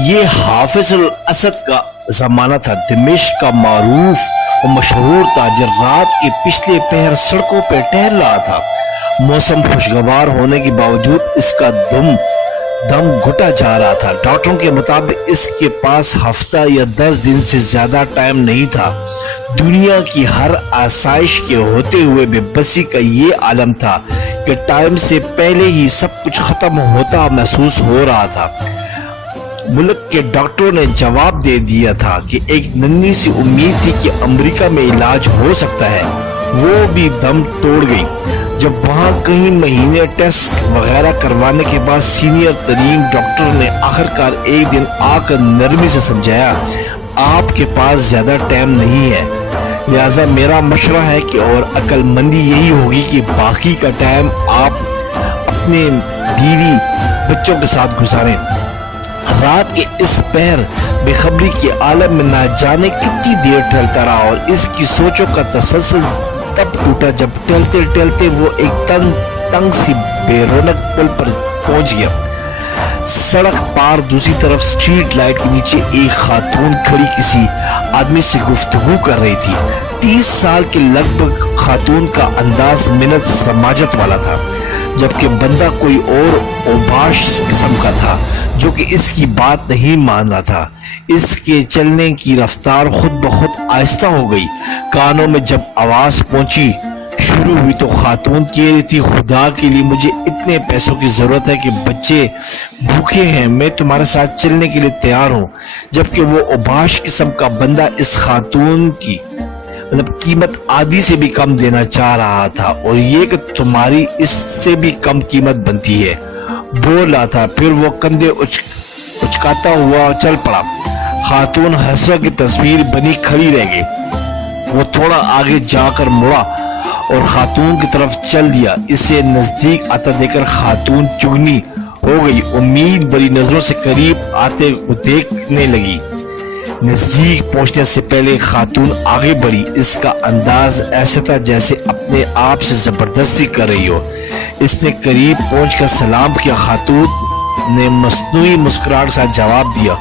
یہ حافظ الاسد کا زمانہ تھا۔ دمشق کا معروف و مشہور تاجر رات کے پچھلے پہر سڑکوں پہ ٹہل رہا تھا۔ موسم خوشگوار ہونے کے باوجود اس کا دم گھٹا جا رہا تھا۔ ڈاکٹروں کے مطابق اس کے پاس ہفتہ یا 10 دن سے زیادہ ٹائم نہیں تھا۔ دنیا کی ہر آسائش کے ہوتے ہوئے بے بسی کا یہ عالم تھا کہ ٹائم سے پہلے ہی سب کچھ ختم ہوتا محسوس ہو رہا تھا۔ ملک کے ڈاکٹروں نے جواب دے دیا تھا کہ ایک ننھی سی امید تھی کہ امریکہ میں علاج ہو سکتا ہے، وہ بھی دم توڑ گئی جب وہاں کئی مہینے ٹیسٹ وغیرہ کروانے کے بعد سینئر ترین ڈاکٹر نے آخرکار ایک دن آ کر نرمی سے سمجھایا، آپ کے پاس زیادہ ٹائم نہیں ہے، لہذا میرا مشورہ ہے کہ اور عقل مندی یہی ہوگی کہ باقی کا ٹائم آپ اپنے بیوی بچوں کے ساتھ گزاریں۔ رات کے اس پہر بے خبری کے عالم میں نہ جانے کتنی دیر ٹہلتا رہا اور اس کی سوچوں کا تسلسل تب ٹوٹا جب ٹہلتے ٹہلتے وہ ایک تنگ سی بے رونق پل پر پہنچ گیا۔ سڑک پار دوسری طرف سٹریٹ لائٹ کے نیچے ایک خاتون کھڑی کسی آدمی سے گفتگو کر رہی تھی۔ 30 سال کے لگ بھگ خاتون کا انداز منت سماجت والا تھا، جبکہ بندہ کوئی اور اوباش قسم کا تھا جو کہ اس کی بات نہیں مان رہا تھا۔ اس کے چلنے کی رفتار خود بخود آہستہ ہو گئی۔ کانوں میں جب آواز پہنچی شروع ہوئی تو خاتون کہہ رہی تھی، خدا کے لیے مجھے اتنے پیسوں کی ضرورت ہے کہ بچے بھوکے ہیں، میں تمہارے ساتھ چلنے کے لیے تیار ہوں۔ جبکہ وہ اوباش قسم کا بندہ اس خاتون کی قیمت آدھی سے بھی کم دینا چاہ رہا تھا اور یہ کہ تمہاری اس سے بھی کم قیمت بنتی ہے بول رہا تھا۔ پھر وہ کندھے اچکاتا ہوا چل پڑا۔ خاتون حسرہ کی تصویر بنی کھڑی رہ گئی۔ وہ تھوڑا آگے جا کر مڑا اور خاتون کی طرف چل دیا۔ اسے نزدیک آتا دیکھ کر خاتون چگنی ہو گئی، امید بڑی نظروں سے قریب آتے کو دیکھنے لگی۔ نزدیک پہنچنے سے پہلے خاتون آگے بڑھی۔ اس کا انداز ایسا تھا جیسے اپنے آپ سے زبردستی کر رہی ہو۔ اس نے قریب پہنچ کر سلام کیا۔ خاتون نے مصنوعی مسکراہٹ سے جواب دیا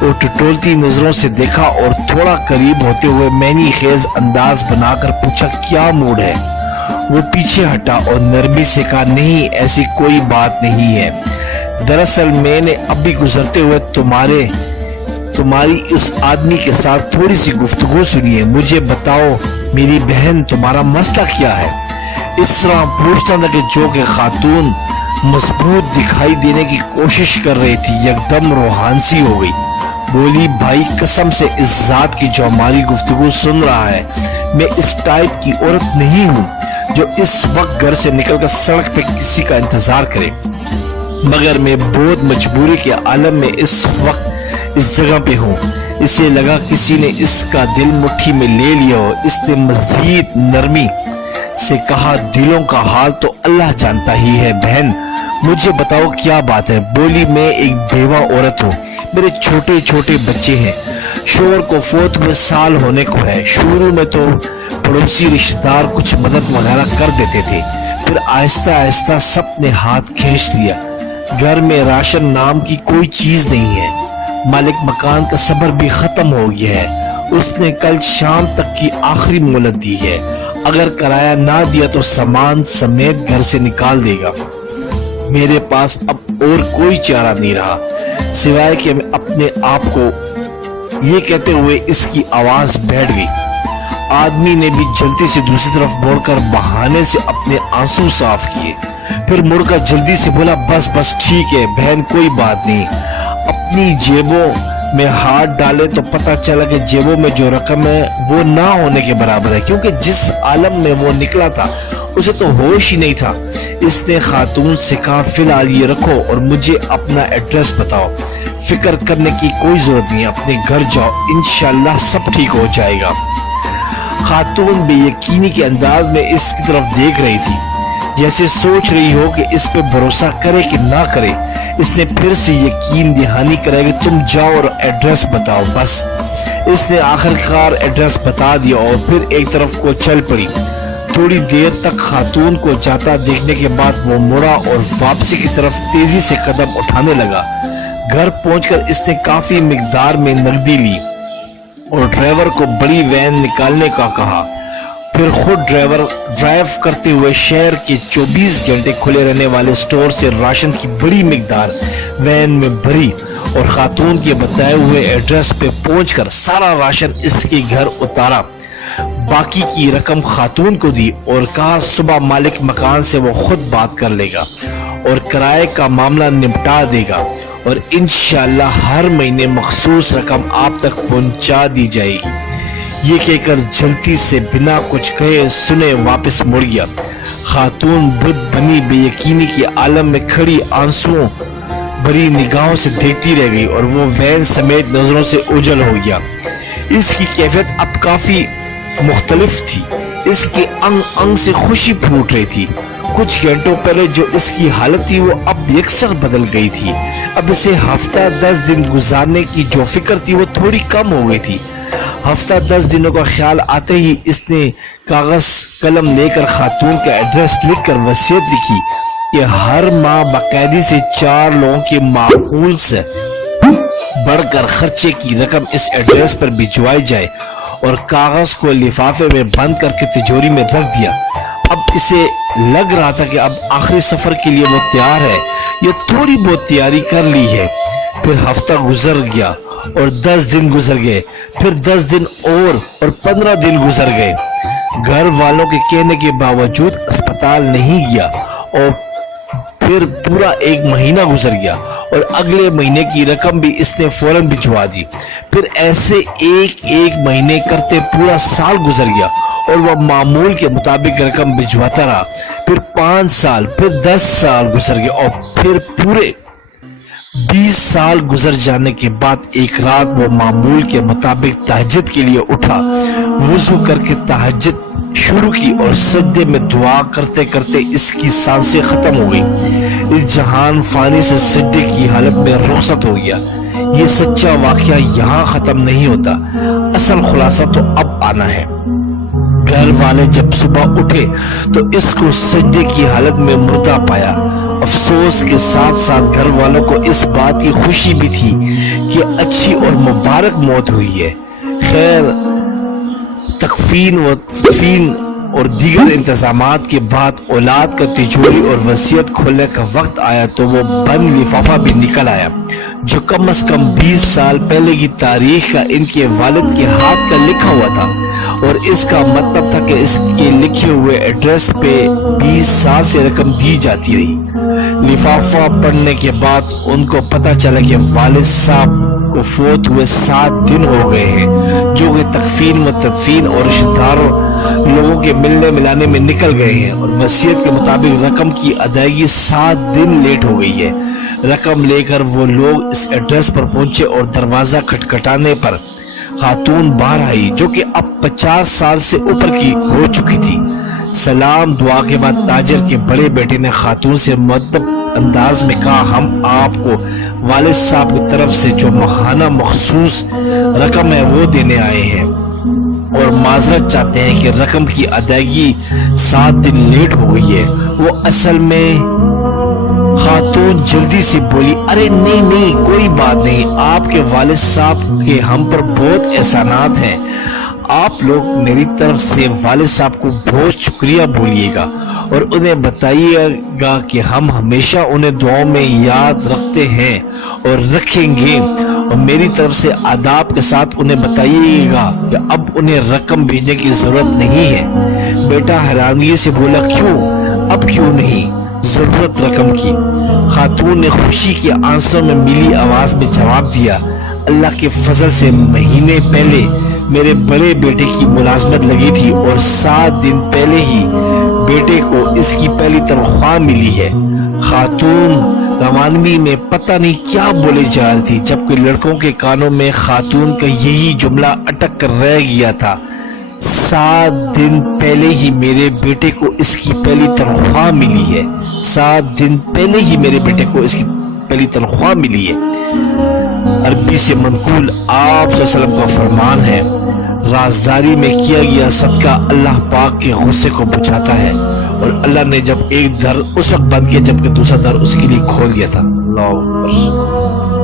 اور ٹٹولتی نظروں سے دیکھا اور تھوڑا قریب ہوتے ہوئے معنی خیز انداز بنا کر پوچھا، کیا موڈ ہے؟ وہ پیچھے ہٹا اور نرمی سے کہا، نہیں ایسی کوئی بات نہیں ہے، دراصل میں نے ابھی گزرتے ہوئے تمہاری اس آدمی کے ساتھ تھوڑی سی گفتگو سنی ہے، مجھے بتاؤ میری بہن تمہارا مسئلہ کیا ہے؟ اس طرح پوچھتا تھا کہ جو کہ خاتون مضبوط دکھائی دینے کی کوشش کر رہی تھی یکدم روحانسی ہو گئی۔ بولی، بھائی قسم سے اس ذات کی جو ہماری گفتگو سن رہا ہے، میں اس ٹائپ کی عورت نہیں ہوں جو اس وقت گھر سے نکل کر سڑک پہ کسی کا انتظار کرے، مگر میں بہت مجبوری کے عالم میں اس وقت اس جگہ پہ ہوں۔ اسے لگا کسی نے اس کا دل مٹھی میں لے لیا ہو۔ اس نے مزید نرمی سے کہا، دلوں کا حال تو اللہ جانتا ہی ہے، بہن مجھے بتاؤ کیا بات ہے؟ بولی، میں ایک بیوہ عورت ہوں، میرے چھوٹے چھوٹے بچے ہیں، شوہر کو فوت ہوئے سال ہونے کو ہے۔ شروع میں تو پڑوسی رشتہ دار کچھ مدد وغیرہ کر دیتے تھے، پھر آہستہ آہستہ سب نے ہاتھ کھینچ لیا۔ گھر میں راشن نام کی کوئی چیز نہیں ہے، مالک مکان کا صبر بھی ختم ہو گیا ہے، اس نے کل شام تک کی آخری مہلت دی ہے، اگر کرایہ نہ دیا تو سامان سمیت گھر سے نکال دے گا۔ میرے پاس اب اور کوئی چارہ نہیں رہا سوائے کہ میں اپنے آپ کو، یہ کہتے ہوئے اس کی آواز بیٹھ گئی۔ آدمی نے بھی جلدی سے دوسری طرف موڑ کر بہانے سے اپنے آنسو صاف کیے، پھر مڑ کر جلدی سے بولا، بس ٹھیک ہے بہن، کوئی بات نہیں۔ اپنی جیبوں میں ہاتھ ڈالے تو پتہ چلا کہ جیبوں میں جو رقم ہے وہ نہ ہونے کے برابر ہے، کیونکہ جس عالم میں وہ نکلا تھا اسے تو ہوش ہی نہیں تھا۔ اس نے خاتون سے کہا، فی الحال یہ رکھو اور مجھے اپنا ایڈریس بتاؤ، فکر کرنے کی کوئی ضرورت نہیں، اپنے گھر جاؤ، انشاءاللہ سب ٹھیک ہو جائے گا۔ خاتون بے یقینی کے انداز میں اس کی طرف دیکھ رہی تھی، جیسے سوچ رہی ہو کہ اس پہ بھروسہ کرے کہ نہ کرے۔ اس نے پھر سے یقین دہانی کرائی کہ تم جاؤ اور ایڈریس بتاؤ۔ بس اس نے آخرکار ایڈریس بتا دیا اور پھر ایک طرف کو چل پڑی۔ تھوڑی دیر تک خاتون کو جاتا دیکھنے کے بعد وہ مڑا اور واپسی کی طرف تیزی سے قدم اٹھانے لگا۔ گھر پہنچ کر اس نے کافی مقدار میں نقدی لی اور ڈرائیور کو بڑی وین نکالنے کا کہا. پھر خود ڈرائیو کرتے ہوئے شہر کے 24 گھنٹے کھلے رہنے والے سٹور سے راشن کی بڑی مقدار وین میں بھری اور خاتون کے بتائے ہوئے ایڈریس پہ پہنچ کر سارا راشن اس کے گھر اتارا. باقی کی رقم خاتون کو دی اور کہا صبح مالک مکان سے وہ خود بات کر لے گا اور کرائے کا معاملہ نمٹا دے گا اور انشاءاللہ ہر مہینے مخصوص رقم آپ تک پہنچا دی جائے گی. یہ کہہ کر جلدی سے بنا کچھ کہے سنے واپس مڑ گیا. خاتون بت بنی بے یقینی کے عالم میں کھڑی آنسوؤں بری نگاہوں سے دیکھتی رہ گئی اور وہ وین سمیت نظروں سے اوجھل ہو گیا. اس کی کیفیت اب کافی مختلف تھی. اس کے انگ انگ سے خوشی پھوٹ رہی تھی. کچھ گھنٹوں پہلے جو اس کی حالت تھی وہ اب یکسر بدل گئی تھی. اب اسے ہفتہ 10 دن گزارنے کی جو فکر تھی وہ تھوڑی کم ہو گئی تھی. ہفتہ 10 دنوں کا خیال آتے ہی اس نے کاغذ قلم لے کر خاتون کا ایڈریس لکھ کر وصیت لکھی کہ ہر ماہ باقاعدگی سے 4 لوگوں کے معقول سے بڑھ کر خرچے کی رقم اس ایڈریس پر بھجوائی جائے اور کاغذ کو لفافے میں بند کر کے تجوری میں رکھ دیا. اب اسے لگ رہا تھا کہ اب آخری سفر کے لیے وہ تیار ہے. یہ تھوڑی بہت تیاری کر لی ہے. پھر ہفتہ گزر گیا اور 10 دن گزر گئے. پھر 10 دن اور 15 دن گزر گئے. گھر والوں کے کہنے کے باوجود اسپتال نہیں گیا اور پھر پورا 1 مہینہ گزر گیا اور اگلے مہینے کی رقم بھی اس نے فوراً بھجوا دی. پھر ایسے ایک مہینے کرتے پورا سال گزر گیا اور وہ معمول کے مطابق رقم بھجواتا رہا. پھر 5 سال، پھر 10 سال گزر گئے اور پھر پورے 20 سال گزر جانے کے بعد ایک رات وہ معمول کے مطابق تہجد کے لیے اٹھا. وضو کر کے تہجد شروع کی اور سجدے میں دعا کرتے کرتے اس کی سانسیں ختم ہو گئی. اس جہان فانی سے سجدے کی حالت میں رخصت ہو گیا. یہ سچا واقعہ یہاں ختم نہیں ہوتا. اصل خلاصہ تو اب آنا ہے. گھر والے جب صبح اٹھے تو اس کو سجدے کی حالت میں مردہ پایا. افسوس کے ساتھ ساتھ گھر والوں کو اس بات کی خوشی بھی تھی کہ اچھی اور مبارک موت ہوئی ہے. خیر، تکفین و تدفین اور دیگر انتظامات کے بعد اولاد کا تجوری اور وصیت کھولنے کا وقت آیا تو وہ بند لفافہ بھی نکل آیا جو کم از کم 20 سال پہلے کی تاریخ کا ان کے والد کے ہاتھ کا لکھا ہوا تھا اور اس کا مطلب تھا کہ اس کے لکھے ہوئے ایڈریس پہ 20 سال سے رقم دی جاتی رہی. لفافہ پڑھنے کے بعد ان کو پتہ چلا کہ والد صاحب کو فوت ہوئے 7 دن ہو گئے ہیں، جو کہ تکفین و تدفین اور رشتہ داروں لوگوں کے ملنے ملانے میں نکل گئے ہیں اور وصیت کے مطابق رقم کی ادائیگی 7 دن لیٹ ہو گئی ہے. رقم لے کر وہ لوگ اس ایڈریس پر پہنچے اور دروازہ کھٹکھٹانے پر خاتون باہر آئی جو کہ اب 50 سال سے اوپر کی ہو چکی تھی. سلام دعا کے بعد تاجر کے بڑے بیٹے نے خاتون سے مؤدب انداز میں کہا، ہم آپ کو والد صاحب کی طرف سے جو ماہانہ مخصوص رقم ہے وہ دینے آئے ہیں اور معذرت چاہتے ہیں کہ رقم کی ادائیگی 7 دن لیٹ ہو گئی ہے. وہ اصل میں خاتون جلدی سے بولی، ارے نہیں کوئی بات نہیں، آپ کے والد صاحب کے ہم پر بہت احسانات ہیں. آپ لوگ میری طرف سے والد صاحب کو بہت شکریہ بولیے گا اور انہیں بتائیے گا کہ ہم ہمیشہ انہیں دعاؤں میں یاد رکھتے ہیں اور رکھیں گے، اور میری طرف سے آداب کے ساتھ انہیں بتائیے گا کہ اب انہیں رقم بھیجنے کی ضرورت نہیں ہے. بیٹا حیرانگی سے بولا، کیوں؟ اب کیوں نہیں ضرورت رقم کی؟ خاتون نے خوشی کے آنسوں میں ملی آواز میں جواب دیا، اللہ کے فضل سے مہینے پہلے میرے بڑے بیٹے کی ملازمت لگی تھی اور 7 دن پہلے ہی بیٹے کو اس کی پہلی تنخواہ ملی ہے. خاتون روانوی میں پتہ نہیں کیا بولے جا رہی تھی جبکہ لڑکوں کے کانوں میں خاتون کا یہی جملہ اٹک کر رہ گیا تھا، 7 دن پہلے ہی میرے بیٹے کو اس کی پہلی تنخواہ ملی ہے. 7 دن پہلے ہی میرے بیٹے کو اس کی پہلی تنخواہ ملی ہے. عربی سے منقول آپ صلی اللہ علیہ وسلم کا فرمان ہے، رازداری میں کیا گیا صدقہ اللہ پاک کے غصے کو بچاتا ہے. اور اللہ نے جب ایک در اس وقت بند کیا جبکہ دوسرا در اس کے لیے کھول دیا تھا. اللہ اکبر.